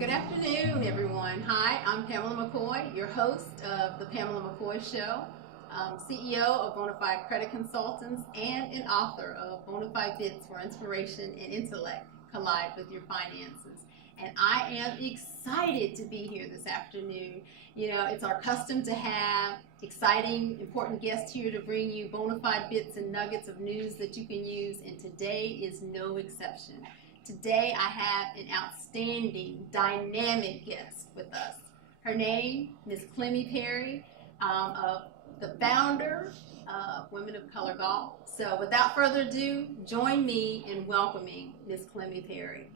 Good afternoon, everyone. Hi, I'm Pamela McCoy, your host of the Pamela McCoy Show, CEO of Bonafide Credit Consultants, and an author of Bonafide Bits where inspiration and intellect collide with your finances. And I am excited to be here this afternoon. You know, it's our custom to have exciting, important guests here to bring you bonafide bits and nuggets of news that you can use, and today is no exception. Today I have an outstanding, dynamic guest with us. Her name, Ms. Clemmy Perry, the founder of Women of Color Golf. So without further ado, join me in welcoming Ms. Clemmy Perry.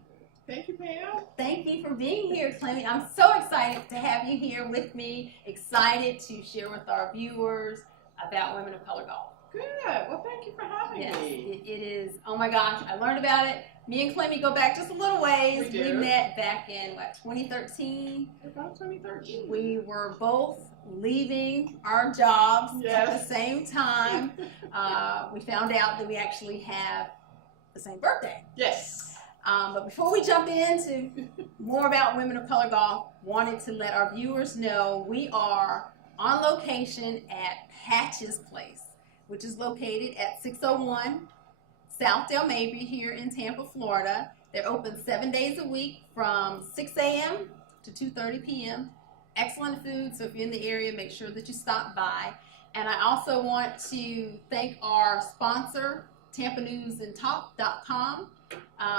Thank you, Pam. Thank you for being here, Clemmy. I'm so excited to have you here with me, excited to share with our viewers about Women of Color Golf. Good. Well, thank you for having me. It is. Oh my gosh, I learned about it. Me and Clemmy go back just a little ways. We met back in, 2013? About 2013. We were both leaving our jobs at the same time. We found out that we actually have the same birthday. Yes. But before we jump into more about Women of Color Golf, wanted to let our viewers know we are on location at Patch's Place, which is located at 601 South Del Mabry here in Tampa, Florida. They're open 7 days a week from 6 a.m. to 2:30 p.m. Excellent food, so if you're in the area, make sure that you stop by. And I also want to thank our sponsor, TampaNewsAndTalk.com,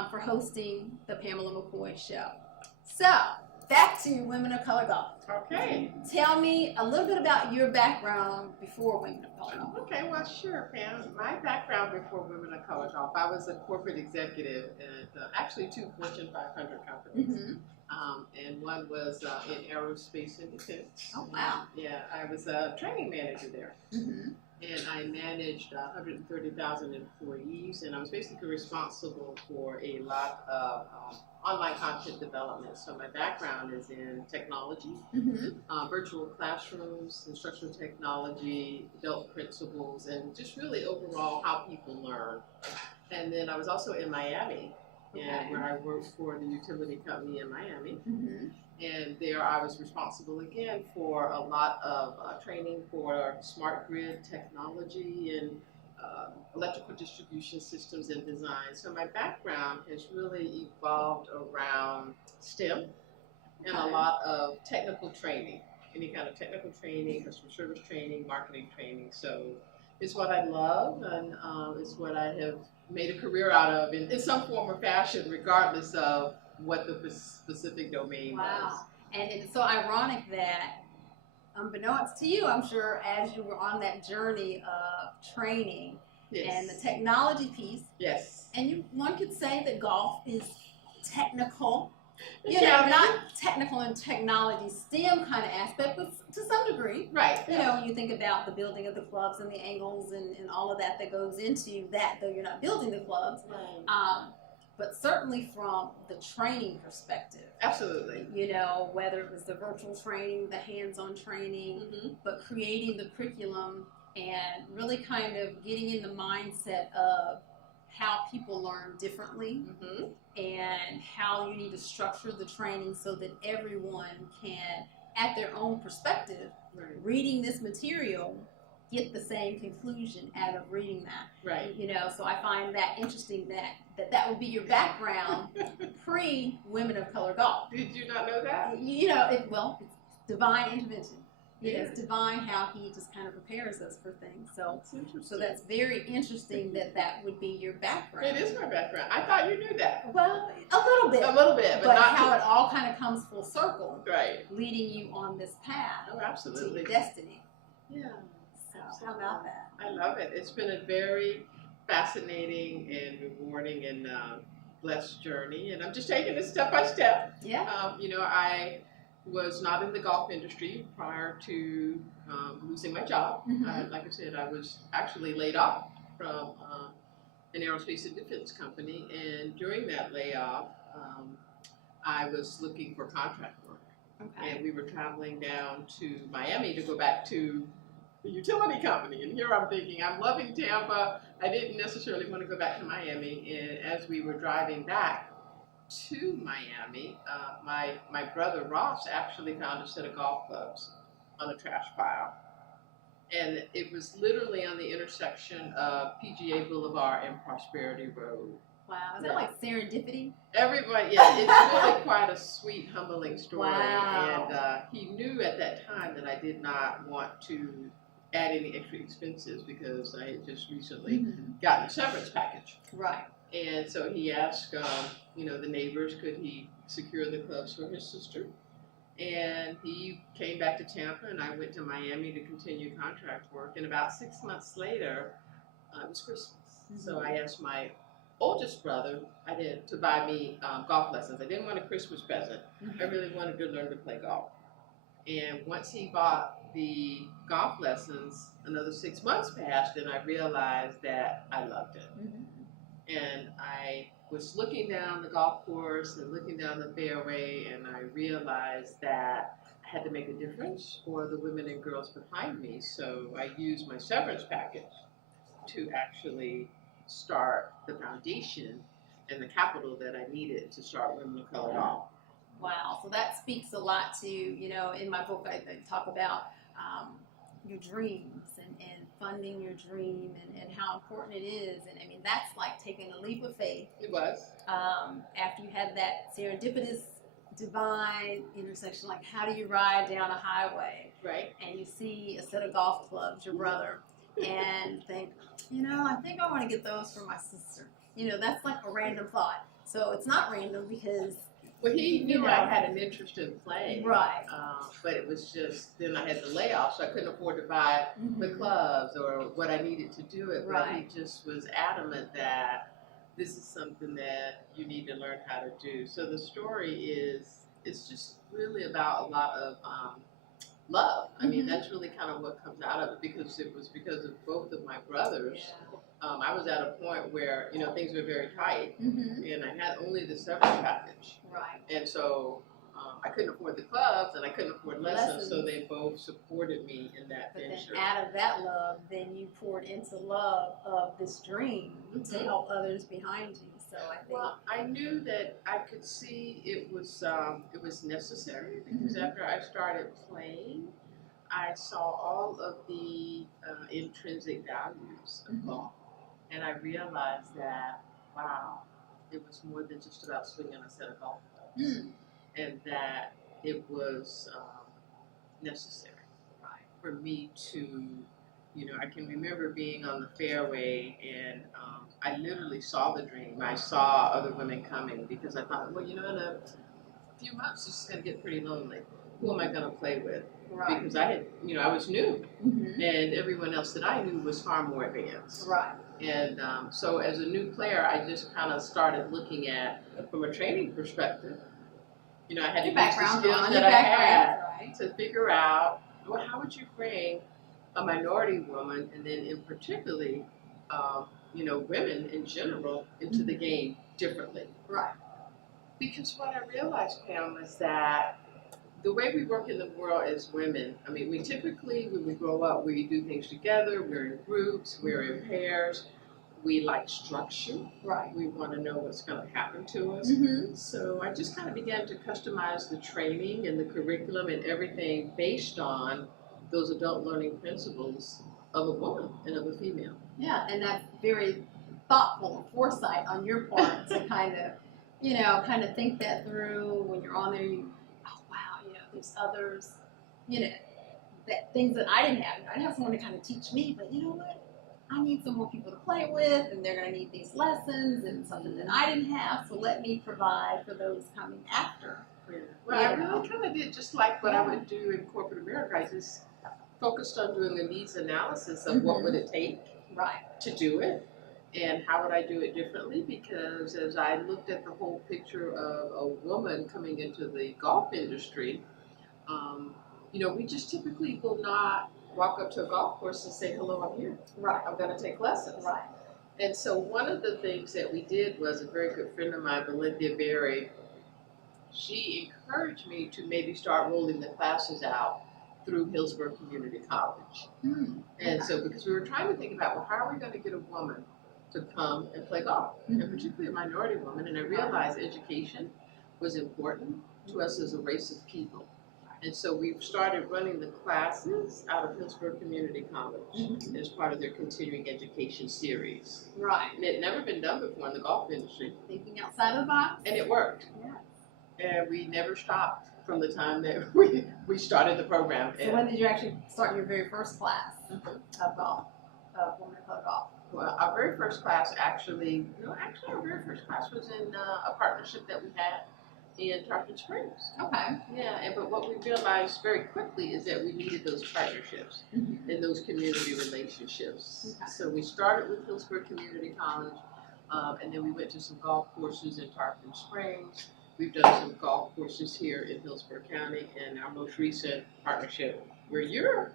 for hosting the Pamela McCoy Show. So, back to Women of Color Golf. Okay. Tell me a little bit about your background before Women of Color Golf. Okay, well, sure, Pam. My background before Women of Color Golf, I was a corporate executive at actually 2 Fortune 500 companies. Mm-hmm. And one was in aerospace and defense. Oh, wow. Yeah, I was a training manager there. Mm-hmm. And I managed 130,000 employees, and I was basically responsible for a lot of online content development. So my background is in technology, mm-hmm. Virtual classrooms, instructional technology, adult principles, and just really overall how people learn. And then I was also in Miami, and where I worked for the utility company in Miami. Mm-hmm. And there I was responsible again for a lot of training for smart grid technology and electrical distribution systems and design. So my background has really evolved around STEM and a lot of technical training, any kind of technical training, customer service training, marketing training. So it's what I love, and it's what I have made a career out of in some form or fashion, regardless of what the specific domain was. Wow. And it's so ironic that, unbeknownst to you, I'm sure, as you were on that journey of training and the technology piece, and one could say that golf is technical, you know, not technical and technology, STEM kind of aspect, but to some degree. Right. You know, when you think about the building of the clubs and the angles and all of that goes into that, though you're not building the clubs. Right. But certainly from the training perspective. Absolutely. You know, whether it was the virtual training, the hands-on training, mm-hmm. but creating the curriculum and really kind of getting in the mindset of how people learn differently, mm-hmm. and how you need to structure the training so that everyone can, at their own perspective, reading this material, get the same conclusion out of reading that. Right. You know, so I find that interesting that would be your background pre-Women of Color Golf. Did you not know that? You know, it's divine intervention. It's divine how he just kind of prepares us for things. So that's very interesting that would be your background. It is my background. I thought you knew that. Well, a little bit. A little bit, but not how it all kind of comes full circle. Right. Leading you on this path. Oh, absolutely. To your destiny. Yeah. So how about that? I love it. It's been a very fascinating and rewarding and blessed journey, and I'm just taking it step by step. Yeah. You know, I was not in the golf industry prior to losing my job. Mm-hmm. Like I said, I was actually laid off from an aerospace and defense company, and during that layoff, I was looking for contract work. Okay. And we were traveling down to Miami to go back to the utility company. And here I'm thinking, I'm loving Tampa. I didn't necessarily want to go back to Miami. And as we were driving back, to Miami, my brother Ross actually found a set of golf clubs on the trash pile. And it was literally on the intersection of PGA Boulevard and Prosperity Road. Wow, is that like serendipity? Everybody, yeah, it's really quite a sweet, humbling story. Wow. And he knew at that time that I did not want to add any extra expenses because I had just recently gotten a severance package. Right. And so he asked, the neighbors, could he secure the clubs for his sister? And he came back to Tampa, and I went to Miami to continue contract work. And about 6 months later, it was Christmas. So I asked my oldest brother to buy me golf lessons. I didn't want a Christmas present. I really wanted to learn to play golf. And once he bought the golf lessons, another 6 months passed, and I realized that I loved it. And I was looking down the golf course and looking down the fairway, and I realized that I had to make a difference for the women and girls behind me. So I used my severance package to actually start the foundation and the capital that I needed to start Women of Color Golf. Wow, so that speaks a lot to, in my book I talk about your dreams and funding your dream and how important it is. And I mean, that's like taking a leap of faith. It was. After you have that serendipitous divine intersection, like how do you ride down a highway? Right. And you see a set of golf clubs, your brother, and think, I think I want to get those for my sister. That's like a random thought. So it's not random because well, he knew I had an interest in playing. Right. But it was just, then I had the layoff, so I couldn't afford to buy the clubs or what I needed to do it. But he just was adamant that this is something that you need to learn how to do. So the story it's just really about a lot of love. I mean, that's really kind of what comes out of it, because it was because of both of my brothers. I was at a point where, things were very tight, and I had only the severance package. Right. And so I couldn't afford the clubs, and I couldn't afford lessons, so they both supported me in that venture. Then out of that love, then you poured into love of this dream to help others behind you. So I think. Well, I knew that I could see it was necessary, because after I started playing, I saw all of the intrinsic values of golf. And I realized that, wow, it was more than just about swinging a set of golf clubs. And that it was necessary for me to, I can remember being on the fairway, and I literally saw the dream. I saw other women coming, because I thought, well, in a few months, this is going to get pretty lonely. Who am I going to play with? Right. Because I had, I was new, and everyone else that I knew was far more advanced. Right. And so as a new player, I just kind of started looking at, from a training perspective, I had to use the skills that I had to figure out, well, how would you bring a minority woman, and then in particularly, women in general, into the game differently. Right. Because what I realized, Pam, is that the way we work in the world as women, I mean, we typically, when we grow up, we do things together, we're in groups, we're in pairs, we like structure. Right. We want to know what's going to happen to us. So I just kind of began to customize the training and the curriculum and everything based on those adult learning principles of a woman and of a female. Yeah, and that's very thoughtful foresight on your part to kind of think that through when you're on there. There's others, that things that I didn't have. I didn't have someone to kind of teach me, but you know what? I need some more people to play with, and they're going to need these lessons and something that I didn't have, so let me provide for those coming after. Yeah. Well, I really kind of did just like what I would do in corporate America. I just focused on doing a needs analysis of what would it take to do it, and how would I do it differently, because as I looked at the whole picture of a woman coming into the golf industry, we just typically will not walk up to a golf course and say, hello, I'm here. Right. I'm going to take lessons. Right. And so one of the things that we did was, a very good friend of mine, Belinda Berry, she encouraged me to maybe start rolling the classes out through Hillsborough Community College. And so, because we were trying to think about, well, how are we going to get a woman to come and play golf, and particularly a minority woman. And I realized education was important to us as a race of people. And so we've started running the classes out of Hillsborough Community College as part of their continuing education series. Right. And it had never been done before in the golf industry. Thinking outside of the box. And it worked. Yeah. And we never stopped from the time that we started the program. So when did you actually start your very first class of golf, of women club golf? Well, our very first class actually our very first class was in a partnership that we had in Tarpon Springs. Okay. Yeah, but what we realized very quickly is that we needed those partnerships and those community relationships. Okay. So we started with Hillsborough Community College, and then we went to some golf courses in Tarpon Springs. We've done some golf courses here in Hillsborough County, and our most recent partnership, where you're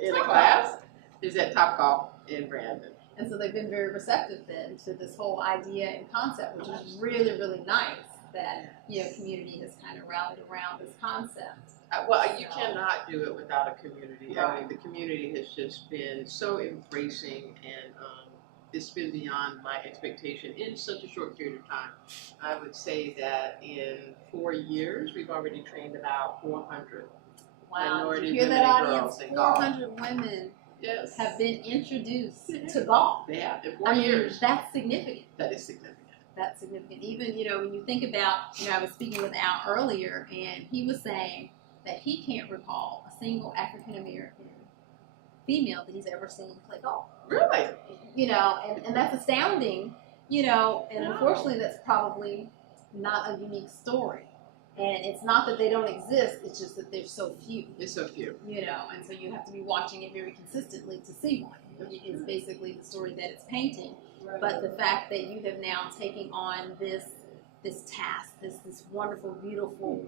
in a class, is at Top Golf in Brandon. And so they've been very receptive then to this whole idea and concept, which is really, really nice that community has kind of rallied around this concept. Well, you cannot do it without a community. I mean, the community has just been so embracing, and it's been beyond my expectation in such a short period of time. I would say that in 4 years, we've already trained about 400 minority Did you hear women that, and audience? girls in golf. 400 women Yes. have been introduced to golf. Yeah, in 4 years. That's significant. That is significant. That's significant. Even, when you think about, I was speaking with Al earlier, and he was saying that he can't recall a single African-American female that he's ever seen play golf. Really? And that's astounding, and unfortunately that's probably not a unique story. And it's not that they don't exist, it's just that there's so few. It's so few. And so you have to be watching it very consistently to see one. It's basically the story that it's painting. Right. But the fact that you have now taken on this task, this wonderful, beautiful,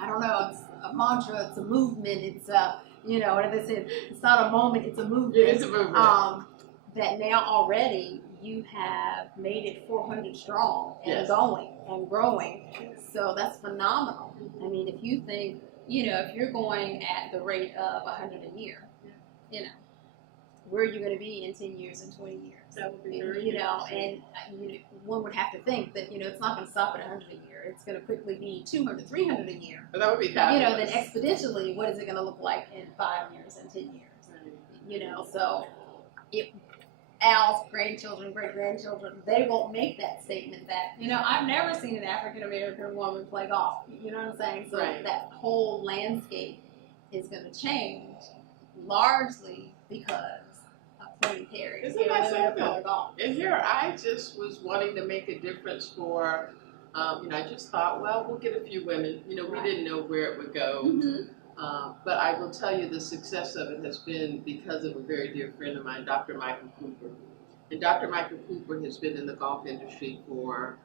I don't know, it's a mantra, it's a movement, it's a, what they said, it's not a moment, it's a movement. Yeah, it's a movement. That now already you have made it 400 strong and going and growing. So that's phenomenal. I mean, if you think, if you're going at the rate of 100 a year, where are you going to be in 10 years and 20 years? That would be very and one would have to think that, it's not going to stop at 100 a year. It's going to quickly be 200, 300 a year. But that would be fabulous. Then exponentially, what is it going to look like in 5 years and 10 years? So Al's grandchildren, great-grandchildren, they won't make that statement that, I've never seen an African-American woman play golf. You know what I'm saying? So that whole landscape is going to change largely because of Plain Perry. Isn't that something? And here I just was wanting to make a difference for, I just thought, well, we'll get a few women. We didn't know where it would go. But I will tell you the success of it has been because of a very dear friend of mine, Dr. Michael Cooper. And Dr. Michael Cooper has been in the golf industry for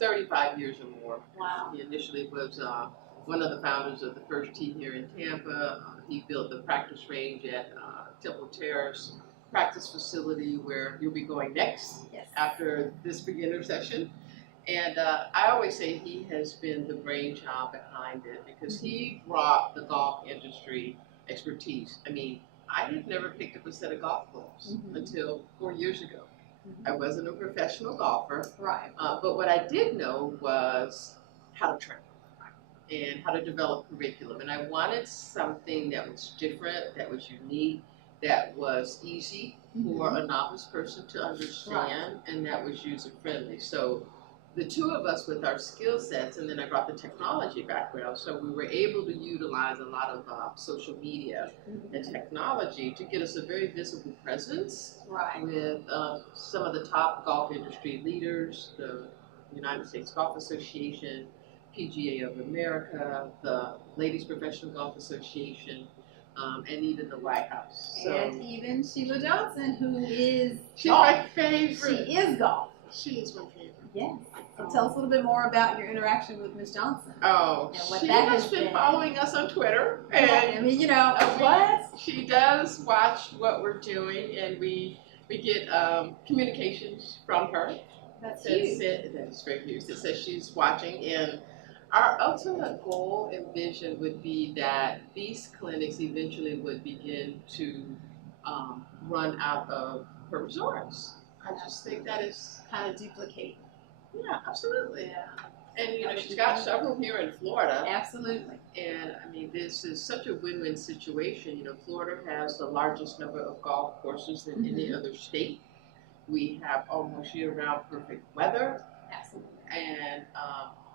35 years or more. Wow. He initially was one of the founders of the first tee here in Tampa. He built the practice range at Temple Terrace practice facility where you'll be going next after this beginner session. And I always say he has been the brainchild behind it because he brought the golf industry expertise. I mean, I had never picked up a set of golf clubs until 4 years ago. I wasn't a professional golfer, but what I did know was how to train and how to develop curriculum. And I wanted something that was different, that was unique, that was easy for a novice person to understand, and that was user-friendly. So the two of us with our skill sets, and then I brought the technology background, so we were able to utilize a lot of social media and technology to get us a very visible presence with some of the top golf industry leaders, the United States Golf Association, PGA of America, the Ladies Professional Golf Association, and even the White House. So, and even Sheila Johnson, who is she's my favorite. She is golf. She is my favorite. Yes. So tell us a little bit more about your interaction with Miss Johnson. Oh, and what she that has been following us on Twitter. And I mean, what? She does watch what we're doing, and we get communications from her. That's huge. That is very huge. It says she's watching, and our ultimate goal and vision would be that these clinics eventually would begin to run out of her resorts. I just think that is kind of duplicate. Yeah, absolutely. Yeah. And you know, she's got several here in Florida. Absolutely. And I mean, this is such a win-win situation. You know, Florida has the largest number of golf courses than any other state. We have almost year-round perfect weather. Absolutely. And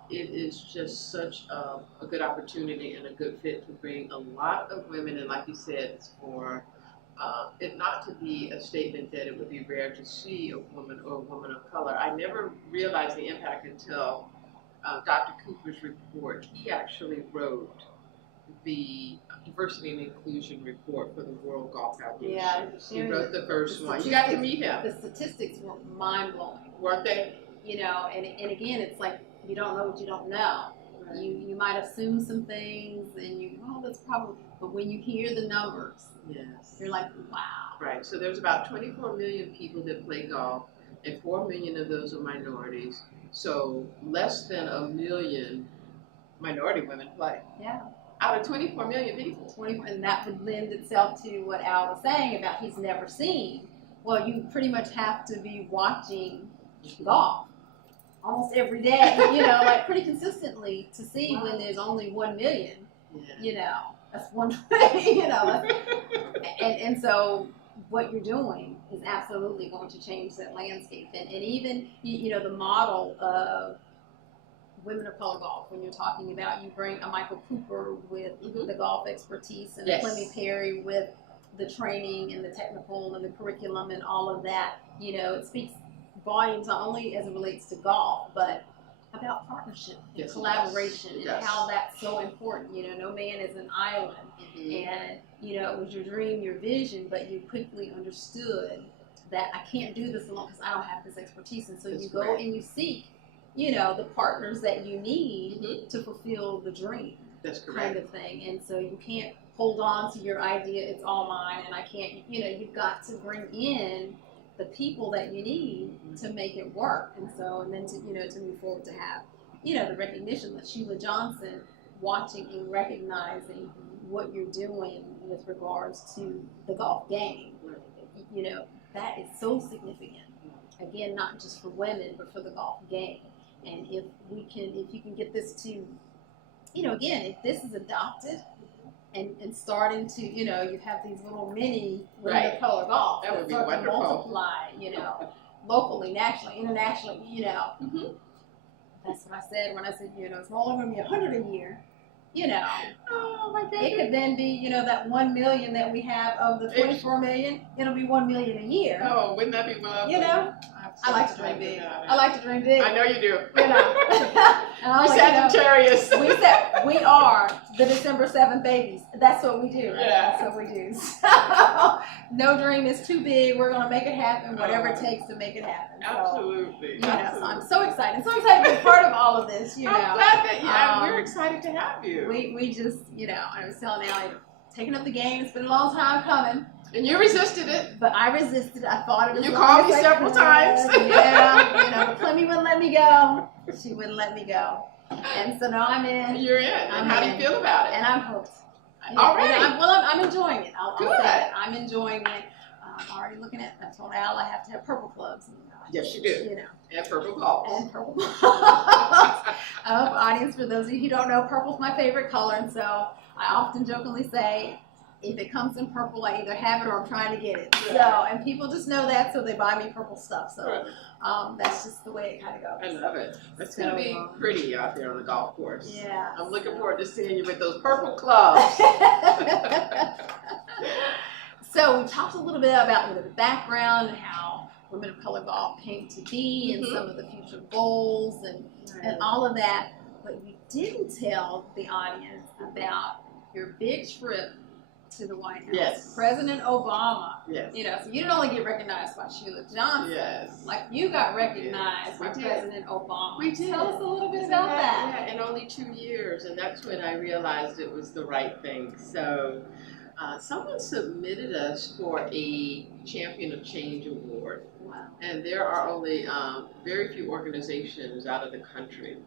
it is just such a good opportunity and a good fit to bring a lot of women. And like you said, it's for it not to be a statement that it would be rare to see a woman or a woman of color. I never realized the impact until Dr. Cooper's report. He actually wrote the diversity and inclusion report for the World Golf Foundation. Yeah, he wrote the first one. You got to meet him. The statistics were mind-blowing. Weren't they? You know, and again, it's like you don't know what you don't know. Right. You might assume some things, and that's probably. But when you hear the numbers, yes, you're like, wow. Right. So there's about 24 million people that play golf, and 4 million of those are minorities. So less than 1 million minority women play. Yeah. Out of 24 million people. 24, and that would lend itself to what Al was saying about he's never seen. Well, you pretty much have to be watching golf almost every day, like pretty consistently to see when there's only 1 million. Yeah. That's one way, and so what you're doing is absolutely going to change that landscape. And even, the model of women of color golf, when you're talking about, you bring a Michael Cooper with the golf expertise and a Clemmy Perry with the training and the technical and the curriculum and all of that, it speaks volumes not only as it relates to golf, but about partnership and collaboration and how that's so important. No man is an island. And, it was your dream, your vision, but you quickly understood that I can't do this alone because I don't have this expertise. And so you go and you seek, the partners that you need to fulfill the dream. That's correct. Kind of thing. And so you can't hold on to your idea, it's all mine, and I can't, you've got to bring in the people that you need to make it work. And then to move forward to have, the recognition that Sheila Johnson watching and recognizing what you're doing with regards to the golf game, that is so significant. Again, not just for women, but for the golf game. And if you can get this to, again, if this is adopted and starting to, you have these little mini women of color golf that would be start wonderful. To multiply, locally, nationally, internationally, That's what I said when I said, it's no longer going to be 100 a year. Oh my goodness. It could then be, that 1 million that we have of the 24 million. It'll be 1 million a year. Oh, wouldn't that be lovely? I like to dream big. I like to dream big. I know you do. We're Sagittarius. We are the December 7th babies. That's what we do. Right? Yeah. That's what we do. So, no dream is too big. We're going to make it happen, whatever it takes to make it happen. Absolutely. So I'm so excited. So excited to be part of all of this. I'm glad that we're excited to have you. We just, I was telling Allie, taking up the game. It's been a long time coming. And you resisted it. But I resisted. I thought it. You called me several times. Yeah, Clemmy wouldn't let me go. She wouldn't let me go. And so now I'm in. You're in. And how do you feel about it? And I'm hooked. Already. I'm enjoying it. I'll Good. say that. I'm enjoying it. I'm already looking at. I told Al I have to have purple clubs. Yes, you do. And purple balls. And purple balls. Audience, for those of you who don't know, purple's my favorite color, and so I often jokingly say, if it comes in purple, I either have it or I'm trying to get it. Right. So, and people just know that, so they buy me purple stuff. So, that's just the way it kind of goes. I love it. It's going to be pretty out there on the golf course. Yeah. I'm looking forward to seeing you with those purple clubs. So we talked a little bit about the background and how Women of Color Golf came to be and some of the future goals and all of that. But we didn't tell the audience about your big trip to the White House. Yes. President Obama. Yes. So you didn't only get recognized by Sheila Johnson. Yes. Like you got recognized by President Obama. We did. Tell us a little bit about that. Yeah, in only 2 years, and that's when I realized it was the right thing. So someone submitted us for a Champion of Change award. Wow. And there are only very few organizations out of the country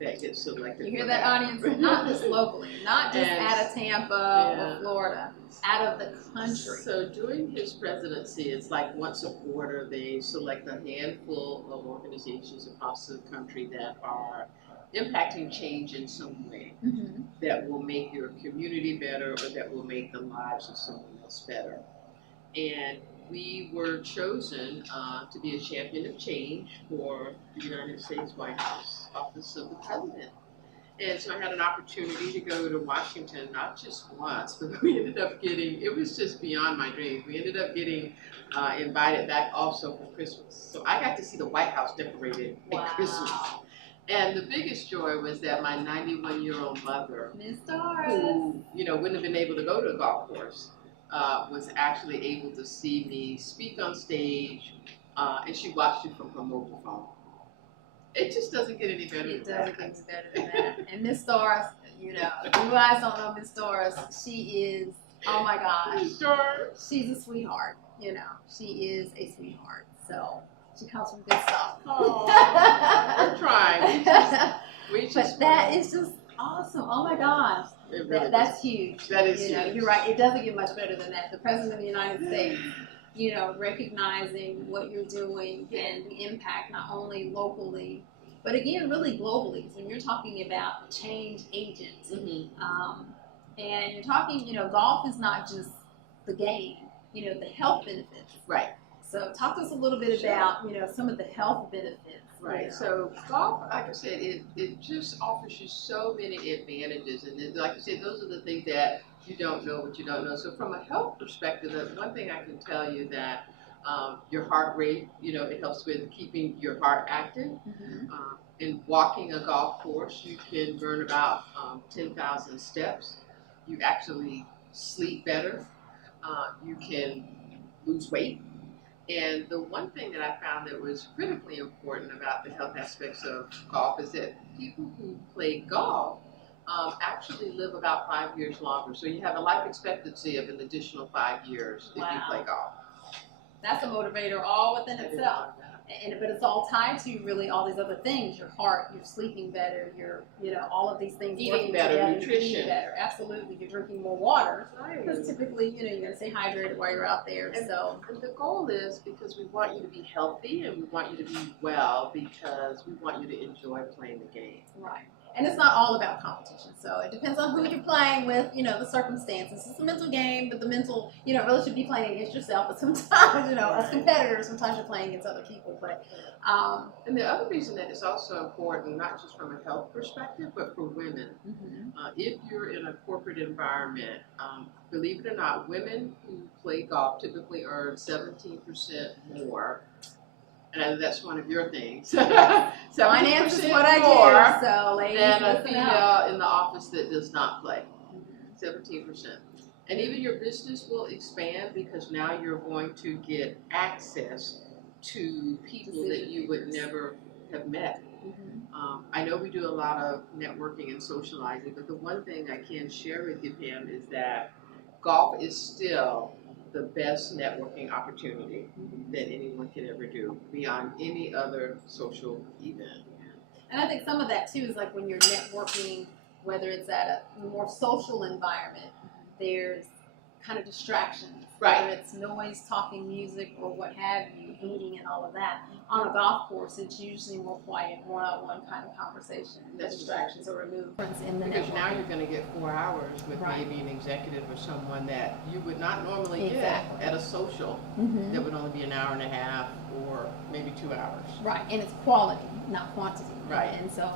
that get selected. You hear for that, audience? Not just locally, not just And, out of Tampa or Florida, out of the country. So during his presidency, it's like once a quarter they select a handful of organizations across the country that are impacting change in some way that will make your community better or that will make the lives of someone else better. And we were chosen to be a champion of change for the United States White House Office of the President. And so I had an opportunity to go to Washington, not just once, but we ended up getting, it was just beyond my dreams. We ended up getting invited back also for Christmas. So I got to see the White House decorated at Christmas. And the biggest joy was that my 91-year-old mother, Miss Doris, who wouldn't have been able to go to a golf course, was actually able to see me speak on stage, and she watched it from her mobile phone. It just doesn't get any better than that. It doesn't get any better than that. And Miss Doris, if you guys don't know Miss Doris, she is, oh my gosh, Miss Doris. She's a sweetheart. She is a sweetheart. So she comes from good stuff. Oh, we're trying. But that is just awesome. Oh my gosh. Really that's huge. That is huge. You're right. It doesn't get much better than that. The President of the United States, recognizing what you're doing and the impact not only locally, but again, really globally. So when you're talking about change agents, and you're talking, golf is not just the game, the health benefits. Right. So talk to us a little bit about, some of the health benefits. Right. So golf, like I said, it just offers you so many advantages. And then, like I said, those are the things that you don't know what you don't know. So from a health perspective, one thing I can tell you that your heart rate, it helps with keeping your heart active. In walking a golf course, you can burn about 10,000 steps. You actually sleep better. You can lose weight. And the one thing that I found that was critically important about the health aspects of golf is that people who play golf actually live about 5 years longer. So you have a life expectancy of an additional 5 years if you play golf. That's a motivator all within itself. But it's all tied to really all these other things: your heart, you're sleeping better, you're all of these things eating better, nutrition, eating better. Absolutely, you're drinking more water because typically you're going to stay hydrated while you're out there. And the goal is because we want you to be healthy and we want you to be well because we want you to enjoy playing the game. Right. And it's not all about competition. So it depends on who you're playing with, the circumstances. It's a mental game, but the mental, really should be playing against yourself. But sometimes, as competitors, sometimes you're playing against other people. But and the other reason that it's also important, not just from a health perspective, but for women. If you're in a corporate environment, believe it or not, women who play golf typically earn 17% more. And that's one of your things. Finance is what I do. So, ladies, than a female in the office that does not play. 17%. And even your business will expand because now you're going to get access to people that you would never have met. I know we do a lot of networking and socializing, but the one thing I can share with you, Pam, is that golf is still the best networking opportunity that anyone can ever do beyond any other social event. And I think some of that too is like when you're networking, whether it's at a more social environment, there's kind of distractions. Whether it's noise, talking, music, or what have you, eating and all of that. On a golf course, it's usually more quiet, one-on-one kind of conversation. The distractions are removed. Because now you're going to get 4 hours with maybe an executive or someone that you would not normally get at a social that would only be an hour and a half or maybe 2 hours. Right, and it's quality, not quantity. Right. And so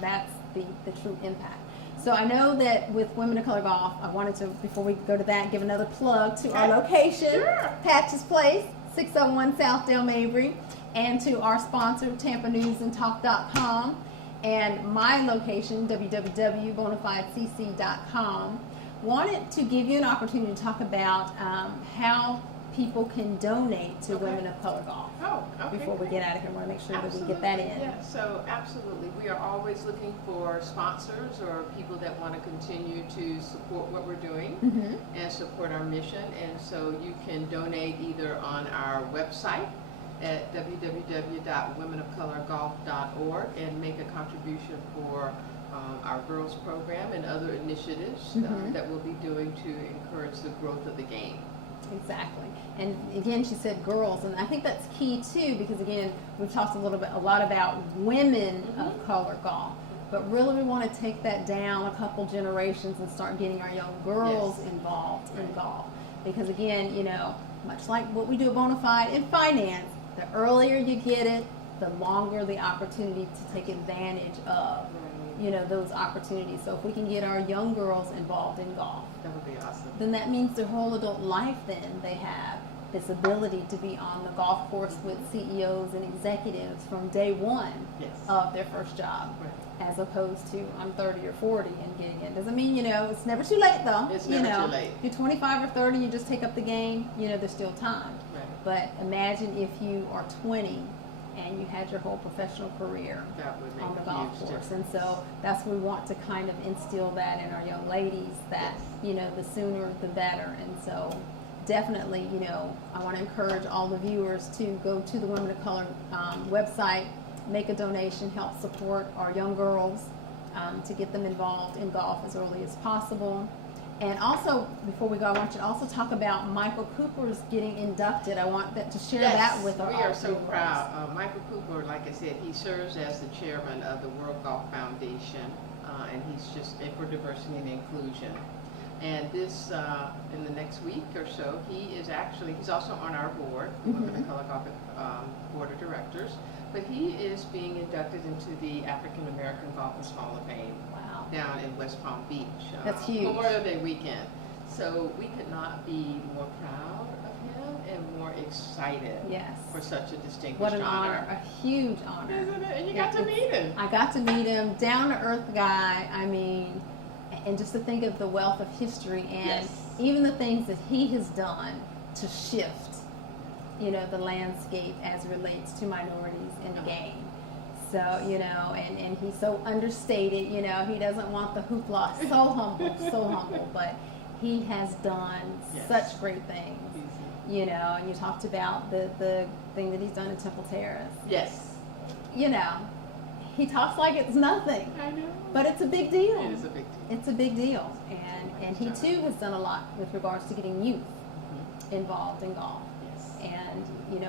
that's the true impact. So I know that with Women of Color Golf, I wanted to, before we go to that, give another plug to our location, Patch's Place, 601 South Dale Mabry, and to our sponsor, TampaNewsAndTalk.com, and my location, www.bonafidecc.com. Wanted to give you an opportunity to talk about how people can donate to Women of Color Golf. Before we get out of here, I want to make sure that we get that in. Yeah, so absolutely. We are always looking for sponsors or people that want to continue to support what we're doing and support our mission. And so you can donate either on our website at www.womenofcolorgolf.org and make a contribution for our girls program and other initiatives that we'll be doing to encourage the growth of the game. Exactly. And again, she said girls, and I think that's key too, because again, we've talked a lot about women of color golf, but really we want to take that down a couple generations and start getting our young girls involved in golf. Because again, much like what we do at Bonafide in finance, the earlier you get it, the longer the opportunity to take advantage of those opportunities. So if we can get our young girls involved in golf, that would be awesome. Then that means their whole adult life then they have this ability to be on the golf course with CEOs and executives from day one of their first job, as opposed to I'm 30 or 40 and getting in. Doesn't mean, it's never too late though. It's never too late. You're 25 or 30, you just take up the game, there's still time. Right. But imagine if you are 20 and you had your whole professional career on the golf course. And so that's what we want to kind of instill that in our young ladies, that, the sooner the better. And so definitely, I want to encourage all the viewers to go to the Women of Color website, make a donation, help support our young girls to get them involved in golf as early as possible. And also, before we go, I want you to also talk about Michael Cooper's getting inducted. I want to share that with our audience. We are so proud. Michael Cooper, like I said, he serves as the chairman of the World Golf Foundation, and he's just for diversity and inclusion. And this, in the next week or so, he's also on our board, the Women of Color Golf Board of Directors, but he is being inducted into the African American Golfers Hall of Fame. Down in West Palm Beach. That's huge. Memorial Day weekend. So we could not be more proud of him and more excited for such a distinguished What an honor. A huge honor. Isn't it? And you got to meet him. I got to meet him. Down to earth guy. I mean, and just to think of the wealth of history and even the things that he has done to shift, the landscape as it relates to minorities in the game. So, and he's so understated, he doesn't want the hoopla, so humble, but he has done such great things, and you talked about the thing that he's done in Temple Terrace. Yes. He talks like it's nothing. I know. But it's a big deal. It is a big deal. It's a big deal. And he too has done a lot with regards to getting youth involved in golf. Yes. And,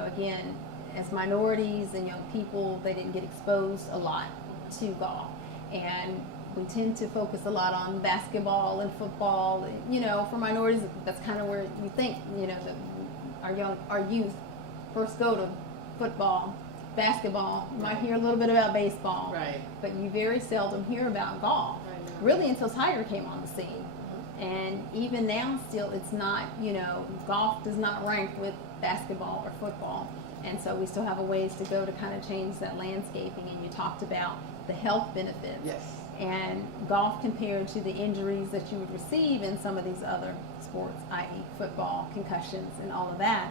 again, as minorities and young people, they didn't get exposed a lot to golf. And we tend to focus a lot on basketball and football. For minorities, that's kind of where you think, that our youth first go to football, basketball. You might hear a little bit about baseball. Right. But you very seldom hear about golf, really until Tiger came on the scene. And even now still, it's not, golf does not rank with basketball or football. And so we still have a ways to go to kind of change that landscaping. And you talked about the health benefits. Yes. And golf compared to the injuries that you would receive in some of these other sports, i.e. football, concussions, and all of that,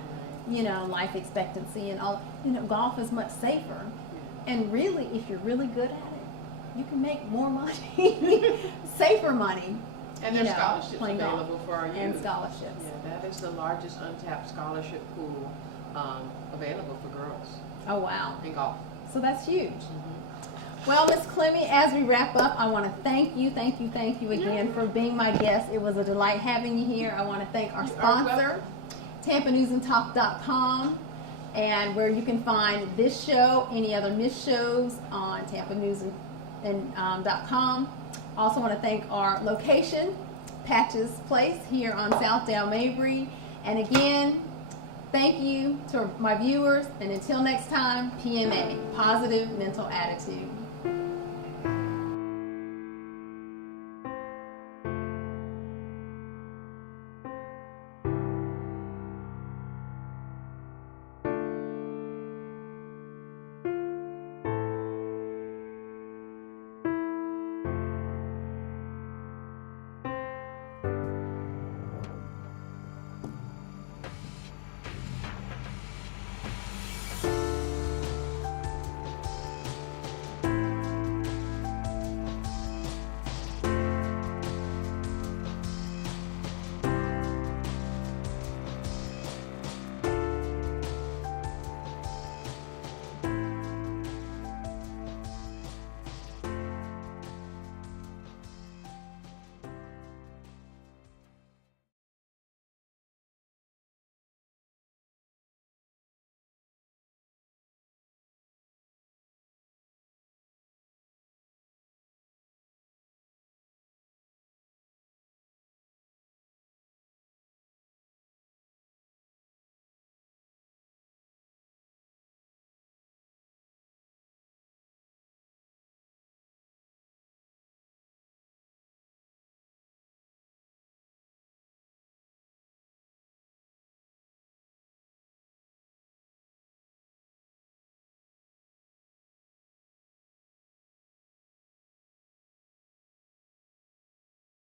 life expectancy and all, golf is much safer. And really, if you're really good at it, you can make more money, safer money. And there's scholarships available for our youth. And scholarships. Yeah, that is the largest untapped scholarship pool available for girls. Oh, wow. In golf. So that's huge. Well, Ms. Clemmy, as we wrap up, I want to thank you again for being my guest. It was a delight having you here. I want to thank our sponsor, TampaNewsAndTalk.com, and where you can find this show, any other missed shows on TampaNewsAnd.com. Also want to thank our location, Patches Place, here on Southdale Mabry. And again, thank you to my viewers, and until next time, PMA, Positive Mental Attitude.